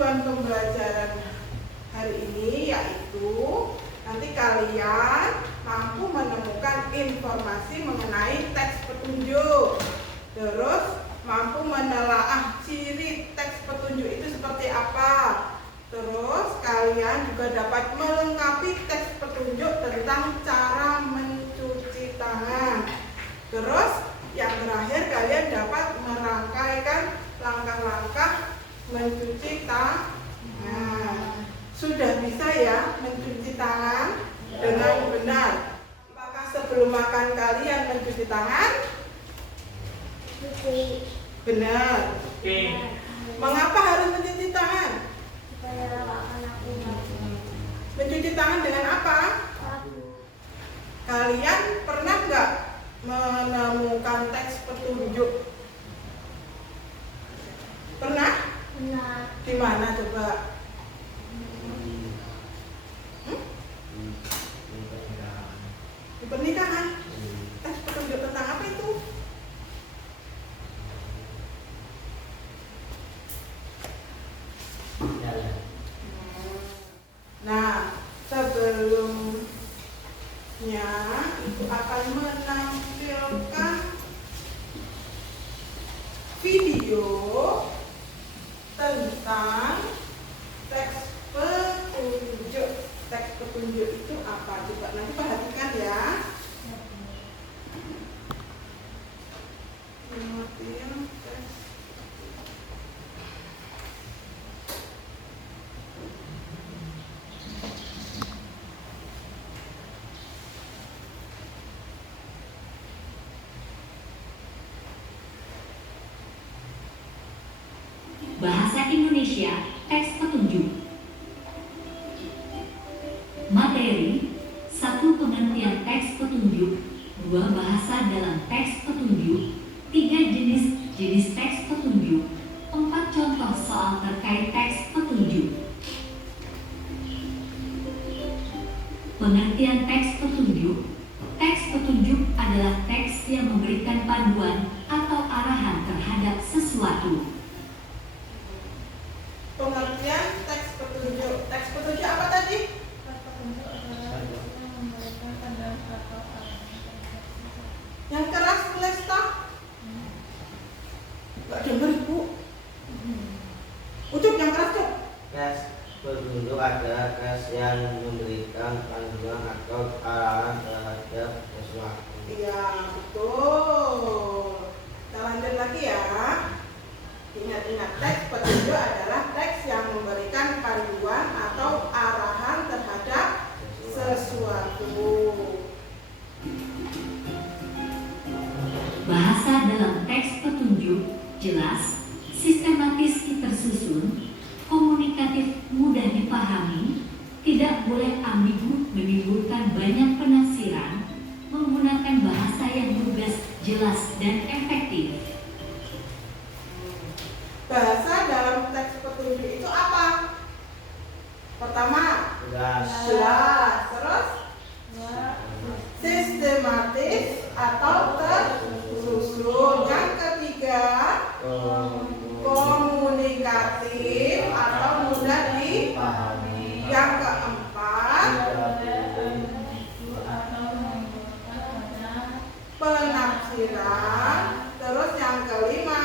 tujuan pembelajaran hari ini yaitu nanti kalian mampu menemukan informasi mengenai teks petunjuk, terus mampu menelaah ciri teks petunjuk itu seperti apa, terus kalian juga dapat melengkapi teks petunjuk tentang cara mencuci tangan, terus yang terakhir kalian dapat merangkaikan langkah-langkah mencuci tangan. Sudah bisa ya mencuci tangan dengan benar? Apakah sebelum makan kalian mencuci tangan? Benar. Mengapa harus mencuci tangan? Mencuci tangan dengan apa? Kalian pernah nggak menemukan teks petunjuk? Pernah? Pernah. Di mana coba? Di pernikahan. Teks petunjuk tentang apa itu? Nah, sebelumnya Ibu akan menampilkan video tentang teks petunjuk. Teks petunjuk itu apa? Coba nanti perhatikan ya. Matiin teks. Bahasa Indonesia, teks petunjuk. Materi 1. Pengertian teks petunjuk. 2. Bahasa dalam teks petunjuk. 3. Jenis teks petunjuk. 4. Contoh soal terkait teks petunjuk. Pengertian teks petunjuk. Teks petunjuk adalah teks yang memberikan panduan atau arahan terhadap sesuatu. Pengertian teks petunjuk. Teks petunjuk apa tadi? Yang keras tulis toh? Gak denger Bu. Ucup yang keras Cuk. Teks petunjuk adalah teks yang memberikan panduan atau arahan terhadap sesuatu. Iya betul. Kita lanjut lagi ya. Ingat-ingat, teks petunjuk adalah teks yang memberikan panduan atau arahan terhadap sesuatu. Bahasa dalam teks petunjuk jelas, sistematis tersusun, komunikatif mudah dipahami, tidak boleh ambigu menimbulkan banyak penafsiran, menggunakan bahasa yang lugas, jelas, dan efektif. Bahasa dalam teks petunjuk itu apa? Pertama, Jelas. Terus sistematis atau tersusun. Yang ketiga, komunikatif atau mudah dipahami. Yang keempat, penafsiran. Terus yang kelima,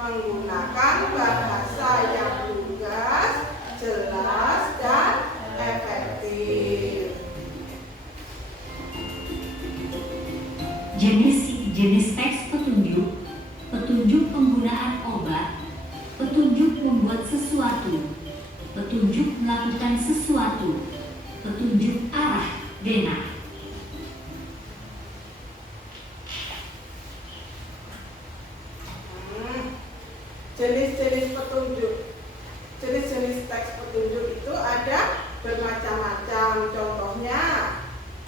menggunakan bahasa yang lugas, jelas, dan efektif. Jenis teks petunjuk, petunjuk penggunaan obat, petunjuk membuat sesuatu, petunjuk melakukan sesuatu, petunjuk arah, denah. Jenis-jenis petunjuk. Jenis-jenis teks petunjuk itu ada bermacam-macam. Contohnya,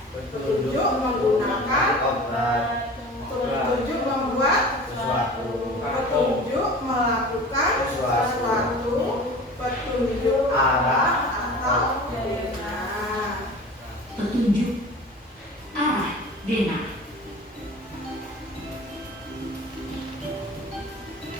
petunjuk menggunakan obat, petunjuk membuat sesuatu, petunjuk melakukan sesuatu, petunjuk arah atau denah. Petunjuk arah, denah.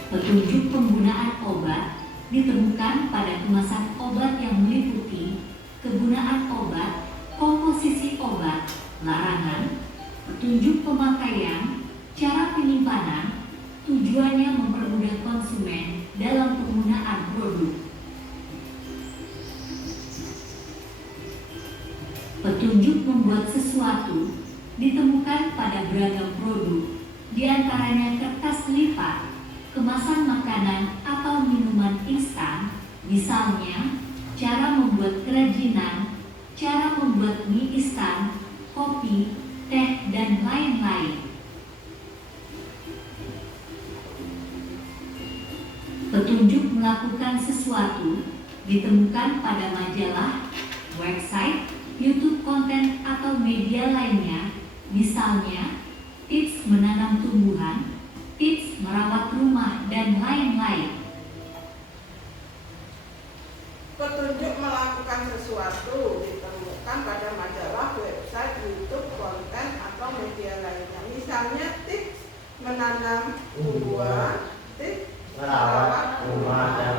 Petunjuk penggunaan obat ditemukan kemasan obat yang meliputi kegunaan obat, komposisi obat, larangan, petunjuk pemakaian, cara penyimpanan, tujuannya mempermudah konsumen dalam penggunaan produk. Petunjuk membuat sesuatu ditemukan pada beragam produk, di antaranya kertas lipat, kemasan makanan atau minuman instan, misalnya cara membuat kerajinan, cara membuat mie instan, kopi, teh, dan lain-lain. Petunjuk melakukan sesuatu ditemukan pada majalah, website, YouTube konten atau media lainnya, misalnya tips menanam tumbuhan, tips merawat rumah, dan lain-lain. Petunjuk melakukan sesuatu ditemukan pada majalah, website, YouTube, konten, atau media lainnya. Misalnya tips menanam tumbuhan, tips merawat rumah, dan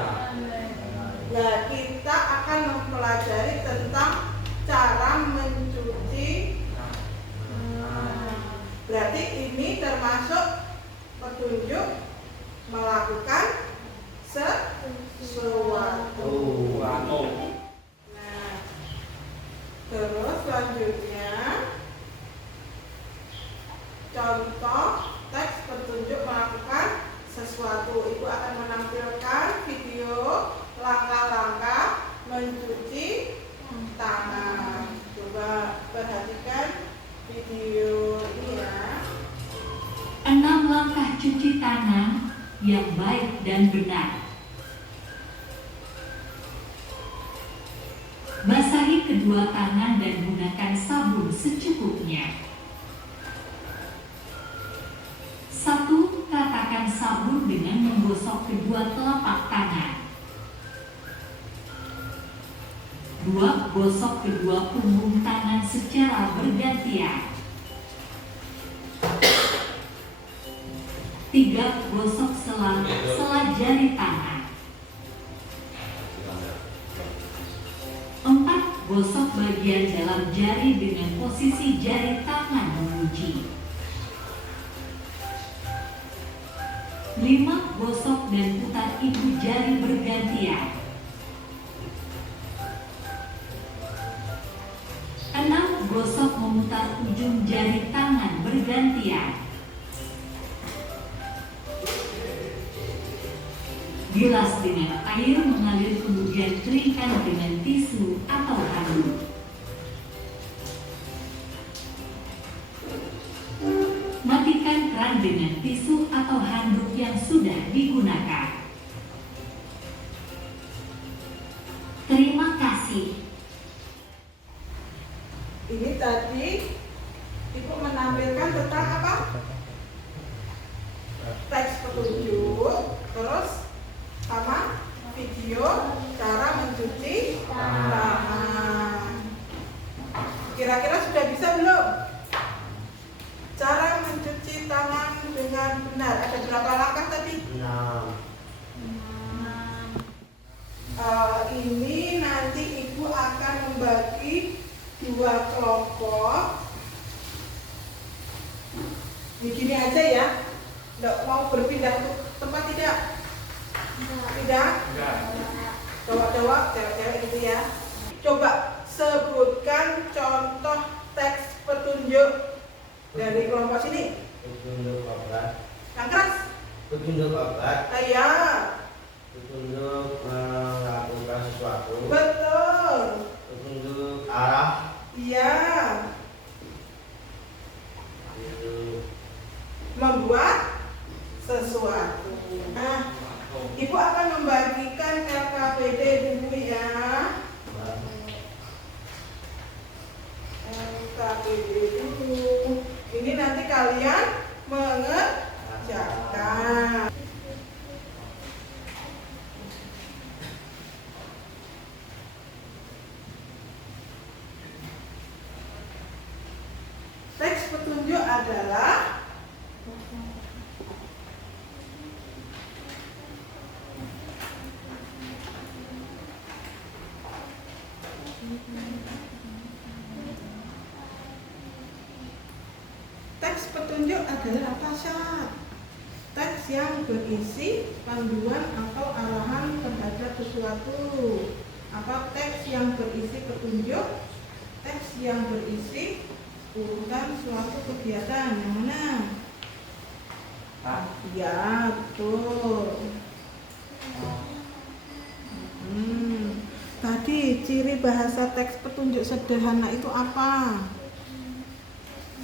nah, kita akan mempelajari tentang cara mencuci. Berarti ini termasuk petunjuk melakukan sesuatu. Nah, terus selanjutnya contoh teks petunjuk melakukan sesuatu. Ibu akan menampilkan video langkah-langkah mencuci tangan. Coba perhatikan video ini ya. 6 langkah cuci tangan yang baik dan benar. Basahi kedua tangan dan gunakan sabun secukupnya. 1. Ratakan sabun dengan menggosok kedua telapak tangan. 2. Gosok kedua punggung tangan secara bergantian. 3. Gosok sela jari tangan. 4. Gosok bagian dalam jari dengan posisi jari tangan mengunci. 5. Gosok dan putar ibu jari bergantian. 6. Gosok memutar ujung jari tangan bergantian. Bilas dengan air mengalir, kemudian keringkan dengan tisu atau handuk. Matikan keran dengan tisu atau handuk yang sudah digunakan. Terima kasih. Ini tadi Ibu menampilkan tentang apa? Teks petunjuk, terus sama video cara mencuci tangan. Kira-kira sudah bisa belum? Cara mencuci tangan dengan benar. Ada berapa langkah tadi? 6. Ini nanti Ibu akan membagi 2 kelompok. Begini aja ya. Nggak mau berpindah tempat tidak? Tidak? Cowok-cowok, cewek-cewek gitu ya. Coba sebutkan contoh teks petunjuk dari kelompok sini. Petunjuk obat. Yang keras? Petunjuk obat. Iya. Petunjuk melakukan sesuatu. Betul. Petunjuk arah. Iya. Petunjuk Membuat sesuatu. Nah, Ibu akan membagikan LKPD dulu ya. LKPD dulu. Ini nanti kalian mengerjakan. Teks petunjuk adalah petunjuk adalah apa, Syat? Teks yang berisi panduan atau arahan terhadap sesuatu. Apa teks yang berisi petunjuk? Teks yang berisi urutan suatu kegiatan. Yang mana? Ya, betul. Tadi ciri bahasa teks petunjuk sederhana itu apa?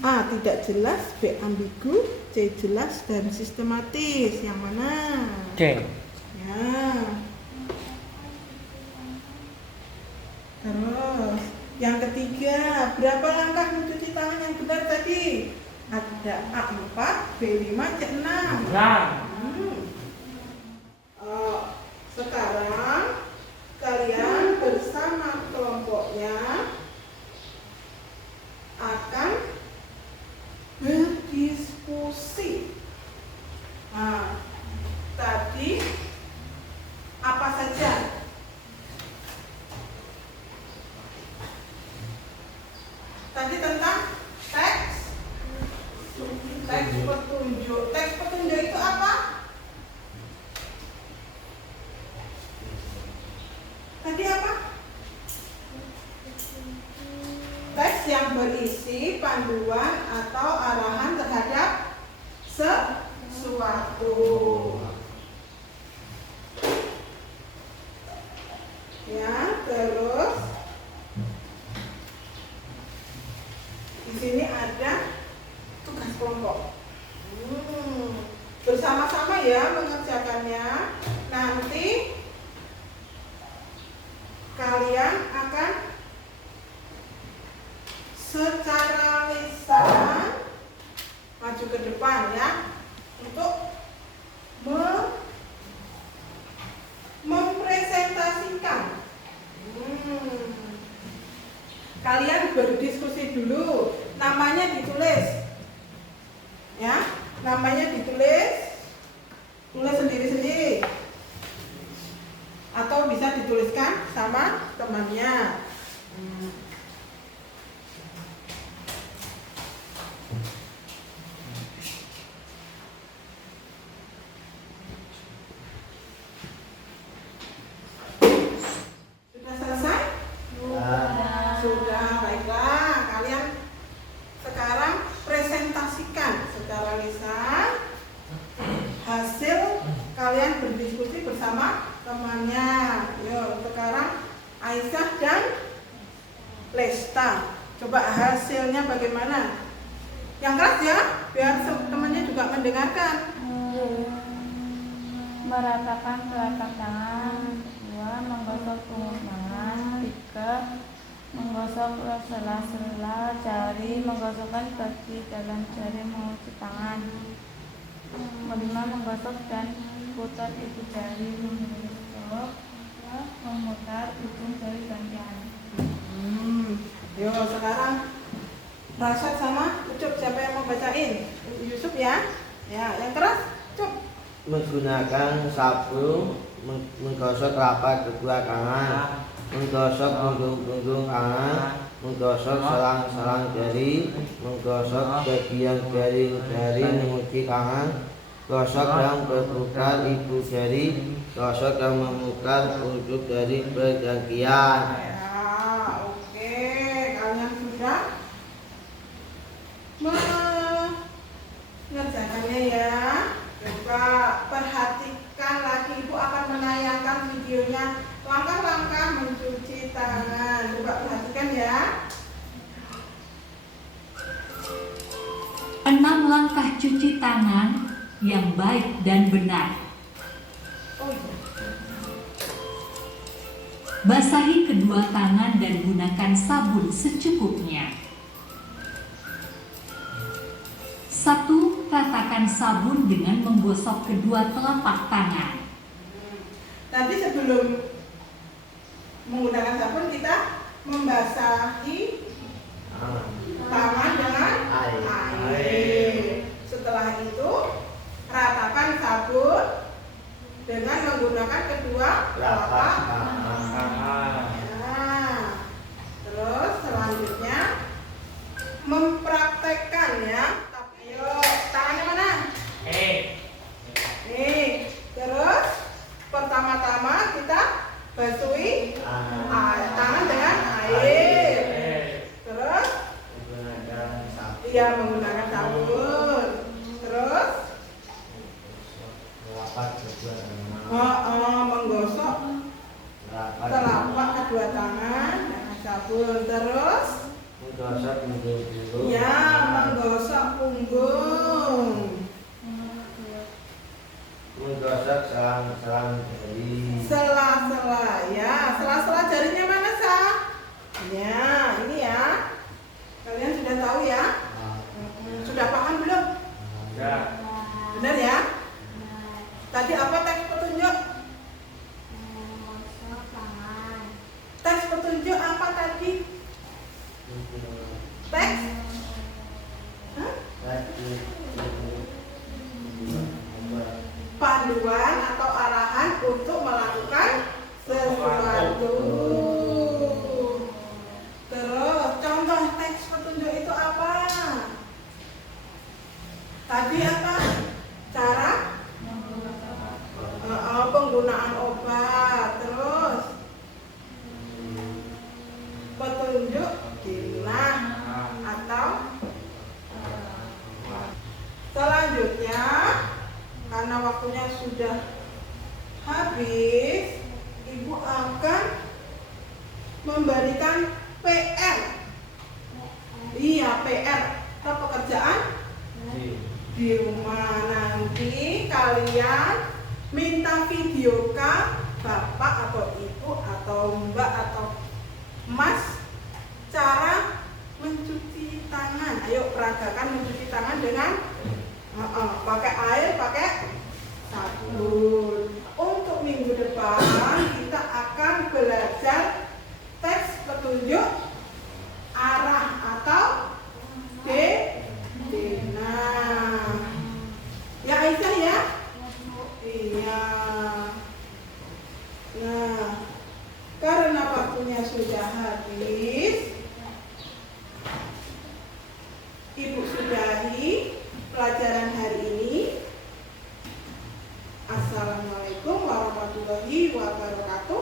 A. Tidak jelas, B. ambigu, C. jelas dan sistematis. Yang mana? C. Ya. Terus yang ketiga, berapa langkah mencuci tangan yang benar tadi? Ada A4, B5, C6. Sekarang kalian bersama kelompoknya akan berdiskusi. Nah, tadi apa saja? Tadi tentang teks petunjuk. Teks petunjuk itu apa? Tadi apa? Teks yang berisi panduan atau arahan terhadap sesuatu. Ya, terus di sini ada tugas kelompok. Bersama-sama ya mengerjakannya. Nanti kalian akan secara lisan maju ke depan ya untuk mempresentasikan. Kalian berdiskusi dulu, namanya ditulis ya, namanya ditulis, tulis sendiri-sendiri atau bisa dituliskan sama temannya. Sudah selesai? Sudah, baiklah. Kalian sekarang presentasikan secara lisan hasil kalian berdiskusi bersama temannya. Yuk, sekarang Aisyah dan Lesta. Coba hasilnya bagaimana? Yang keras ya, biar temannya juga mendengarkan. Meratakan telapak tangan. 2. Menggosok punggung tangan. 3. Menggosok sela-sela jari. Menggosokkan kaki dalam jari menguci tangan. 5. Menggosok dan putar ibu jari. Menggosok, memutar ujung jari gantian. Yuk, sekarang Rasyad sama Ucup, siapa yang mau bacain? Yusuf ya? Ya, yang keras, Ucup. Menggunakan sapu menggosok telapak kedua tangan, menggosok punggung tangan, menggosok selang-selang jari, menggosok bagian jari menguci tangan, gosok dan berputar ibu jari, gosok dan memutar ujung jari bergantian. Ya, oke. Kalian sudah mengerjakannya ya. Coba perhatikan lagi, Ibu akan menayangkan videonya langkah-langkah mencuci tangan. Coba perhatikan ya. 6 langkah cuci tangan yang baik dan benar. Oh iya. Basahi kedua tangan dan gunakan sabun secukupnya. 1. Ratakan sabun dengan menggosok kedua telapak tangan. Nanti sebelum menggunakan sabun kita membasahi tangan dengan air. Setelah itu ratakan sabun dengan menggunakan kedua telapak tangan. Nah, terus selanjutnya mempraktekkan ya. Ayo Basui Ah, tangan dengan air. Terus menggunakan sabun. iya menggunakan sabun. Terus Melapat kedua tangan. menggosok Melapat. telapak kedua tangan dengan sabun. Terus Menggosok punggung. ya menggosok punggung. Menggosok selang-selang jari. Sela-sela ya, sela-sela jarinya mana Sa? Ya, ini ya. Kalian sudah tahu ya? Sudah paham belum? Ya. Benar ya? Tadi apa teks petunjuk? Teks petunjuk apa tadi? Teks? Hah? Panduan atau arahan untuk melakukan sesuatu. Terus contoh teks petunjuk itu apa? Tadi apa? Cara penggunaan obat. Terus petunjuk jinnah atau selanjutnya karena waktunya sudah habis, Ibu akan memberikan PR. Iya, PR atau pekerjaan di rumah. Nanti kalian minta videokan bapak atau ibu atau mbak atau mas cara mencuci tangan. Ayo peragakan mencuci tangan dengan pakai air, pakai sabun. Untuk minggu depan kita akan belajar teks petunjuk arah atau dena. Ya Aisyah ya? Iya. Nah, karena waktunya sudah habis, Ibu sudahi pelajaran hari ini. Assalamualaikum warahmatullahi wabarakatuh.